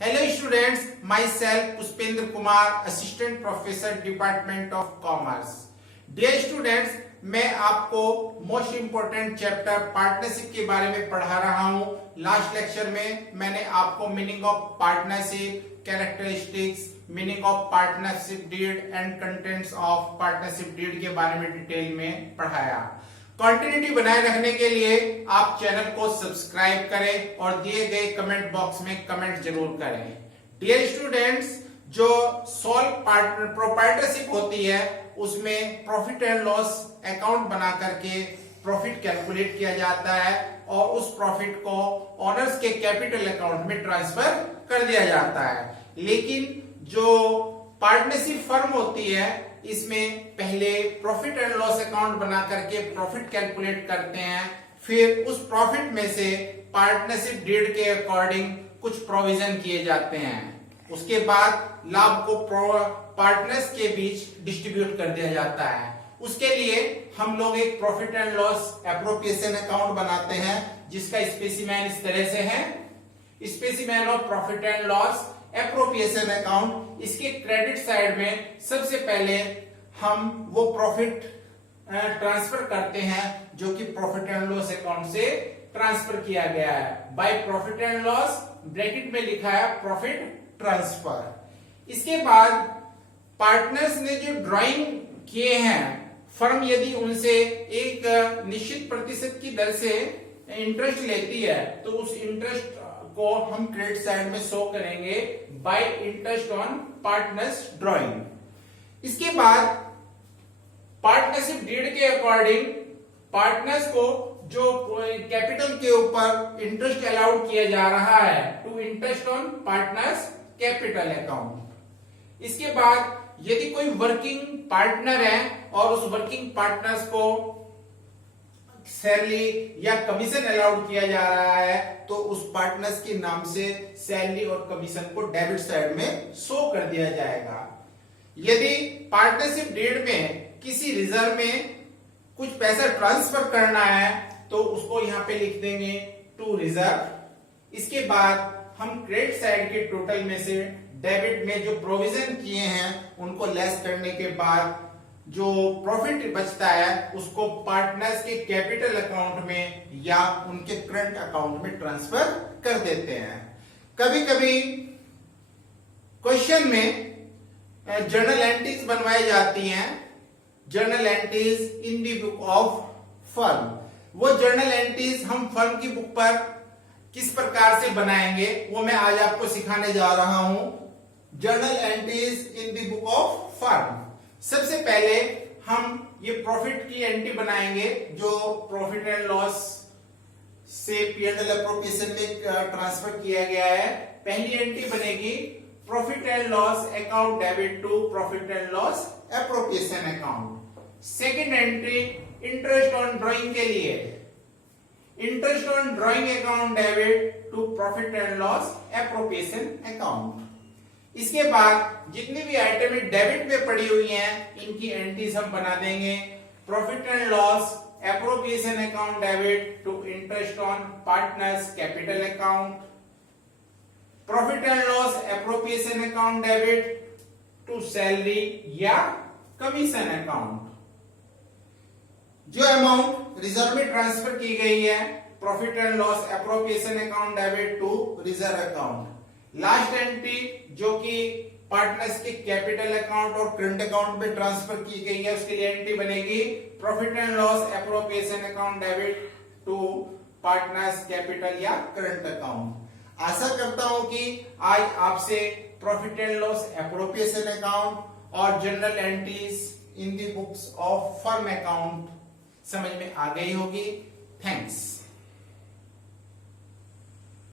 Hello students, myself Puspendra Kumar, Assistant Professor Department of Commerce. Dear students, मैं आपको most important chapter partnership के बारे में पढ़ा रहा हूं। लास्ट लेक्चर में मैंने आपको meaning of partnership, characteristics, meaning of partnership deed and contents of partnership deed के बारे में डिटेल में पढ़ाया। कंटिन्यूटी बनाए रखने के लिए आप चैनल को सब्सक्राइब करें और दिए गए कमेंट बॉक्स में कमेंट जरूर करें। डियर स्टूडेंट्स, जो सोल प्रोप्राइटरशिप होती है उसमें प्रॉफिट एंड लॉस अकाउंट बना करके प्रॉफिट कैलकुलेट किया जाता है और उस प्रॉफिट को ओनर्स के कैपिटल अकाउंट में ट्रांसफर कर दिया जाता है। लेकिन जो पार्टनरशिप फर्म होती है इसमें पहले प्रॉफिट एंड लॉस अकाउंट बना करके प्रॉफिट कैलकुलेट करते हैं, फिर उस प्रॉफिट में से पार्टनरशिप डीड के अकॉर्डिंग कुछ प्रोविजन किए जाते हैं। उसके बाद लाभ को पार्टनर्स के बीच डिस्ट्रीब्यूट कर दिया जाता है। उसके लिए हम लोग एक profit and loss appropriation account बनाते हैं जिसका स्पेसिमेन इस तरह से है। Specimen of profit and loss appropriation account. इसके क्रेडिट साइड में सबसे पहले हम वो प्रॉफिट ट्रांसफर करते हैं जो कि प्रॉफिट एंड लॉस अकाउंट से ट्रांसफर किया गया है। By profit and loss bracket में लिखा है प्रॉफिट ट्रांसफर। इसके बाद पार्टनर्स ने जो ड्राइंग किए हैं, फर्म यदि उनसे एक निश्चित प्रतिशत की दर से इंटरेस्ट लेती है तो उस इंटरेस्ट को हम क्रेडिट साइड में शो करेंगे bye interest on partners drawing. इसके बाद पार्टनरशिप डीड के अकॉर्डिंग पार्टनर्स को जो कैपिटल के ऊपर इंटरेस्ट अलाउड किया जा रहा है to interest on partners capital account. इसके बाद यदि कोई वर्किंग पार्टनर है और उस वर्किंग पार्टनर्स को सैलरी या कमीशन अलाउड किया जा रहा है तो उस पार्टनर्स के नाम से सैलरी और कमीशन को डेबिट साइड में शो कर दिया जाएगा। यदि पार्टनरशिप डीड में किसी रिजर्व में कुछ पैसा ट्रांसफर करना है तो उसको यहां पे लिख देंगे टू रिजर्व। इसके बाद हम क्रेडिट साइड के टोटल में से डेबिट में जो प्रोविजन किए हैं उनको लेस करने के बाद जो प्रॉफिट बचता है उसको पार्टनर्स के कैपिटल अकाउंट में या उनके करंट अकाउंट में ट्रांसफर कर देते हैं। कभी कभी क्वेश्चन में जर्नल एंट्रीज बनवाई जाती हैं, journal entries in the book of firm. वो जर्नल एंट्रीज हम फर्म की बुक पर किस प्रकार से बनाएंगे वो मैं आज आपको सिखाने जा रहा हूं। Journal entries in the book of firm. सबसे पहले हम ये प्रॉफिट की एंट्री बनाएंगे जो प्रॉफिट एंड लॉस से पी&एल एप्रोप्रिएशन में ट्रांसफर किया गया है। पहली एंट्री बनेगी profit and loss account debit to profit and loss appropriation account. Second entry interest on drawing के लिए interest on drawing account debit to profit and loss appropriation account. इसके बाद जितनी भी आइटम डेबिट में पड़ी हुई हैं इनकी एंट्रीज हम बना देंगे। Profit and loss appropriation account debit to interest on partners capital account, profit and loss appropriation account debit to salary या कमीशन अकाउंट। जो अमाउंट रिजर्व में ट्रांसफर की गई है profit and loss appropriation account debit to reserve account. Last entry जो कि partners के capital account और करंट अकाउंट में ट्रांसफर की गई है उसके लिए एंट्री बनेगी profit and loss appropriation account debit to partners capital या करंट अकाउंट। आशा करता हूं कि आज आपसे profit and loss appropriation account और general entries in the books of firm account समझ में आ गई होगी। थैंक्स।